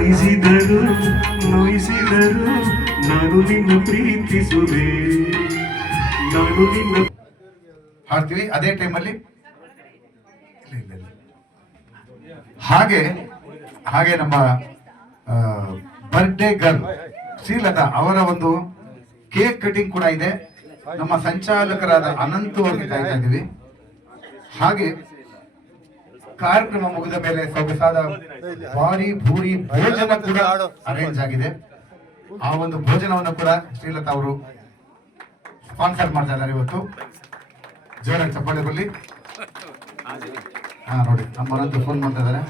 ಸಾಯಿಸಿದರು ನೋಯಿಸಿದರು ನಾನು ನಿನ್ನ ಪ್ರೀತಿಸುವೆ ನಾನು ನಿನ್ನ ಹಾಡ್ತೀವಿ ಅದೇ ಟೈಮಲ್ಲಿ. ಹಾಗೆ ಹಾಗೆ ನಮ್ಮ ಬರ್ಡೇ ಗರ್ಲ್ ಶ್ರೀಲತಾ ಅವರ ಒಂದು ಕೇಕ್ ಕಟಿಂಗ್ ಕೂಡ ಇದೆ. ನಮ್ಮ ಸಂಚಾಲಕರಾದ ಅನಂತ್ ಅವರಿಗೆ ಕಾಯ್ತಾ ಇದ್ದೀವಿ. ಹಾಗೆ ಕಾರ್ಯಕ್ರಮ ಮುಗಿದ ಮೇಲೆ ಸೊಗಸಾದ ಭಾರಿ ಭೂರಿ ಭೋಜನ ಕೂಡ ಅರೇಂಜ್ ಆಗಿದೆ. ಆ ಒಂದು ಭೋಜನವನ್ನು ಕೂಡ ಶ್ರೀಲತಾ ಅವರು ಸ್ಪಾನ್ಸರ್ ಮಾಡ್ತಾ ಇದ್ದಾರೆ ಇವತ್ತು. ಜೋರಾಗಿ ಚಪ್ಪಾಳೆ ಬರಲಿ. ಹಾ ನೋಡಿ, ನಮ್ಮ ಅನಂತ್ ಫೋನ್ ಮಾಡ್ತಾ ಇದ್ದಾರೆ.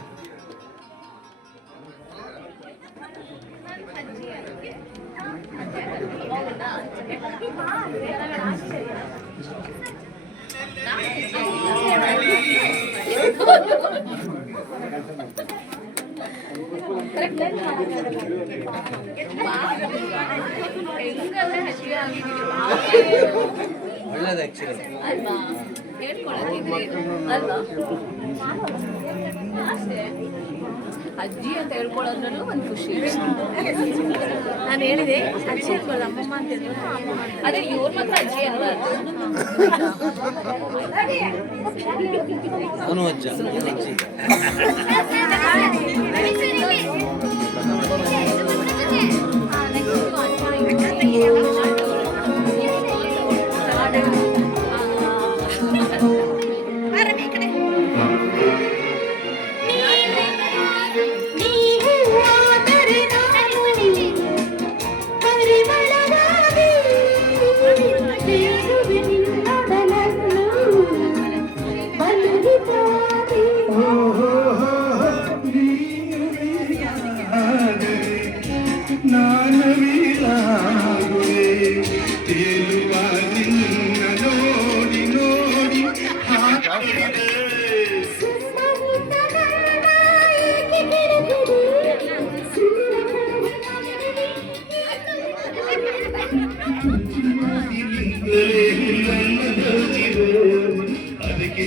ಒಳ್ಳೇದು ಆಕ್ಚುಲಿ ಅಲ್ವಾ ಹೇಳ್ಕೊಳತ್ತಿದ್ರಿ ಅಲ್ವಾ ಅಜ್ಜಿ ಅಂತ ಹೇಳ್ಕೊಳ್ಳೋದ್ರಲ್ಲೂ ಒಂದು ಖುಷಿ. ನಾನು ಹೇಳಿದೆ ಅಜ್ಜಿ ಅನ್ಕೊಳ್ಳ ಅಮ್ಮಮ್ಮ ಅಂತ ಅದೇ ಇವ್ರ ಮಾತ್ರ ಅಜ್ಜಿ ಅಲ್ವಾ ಅವನು ಅಜ್ಜ ಅಜ್ಜಿ ಅದಕ್ಕೆ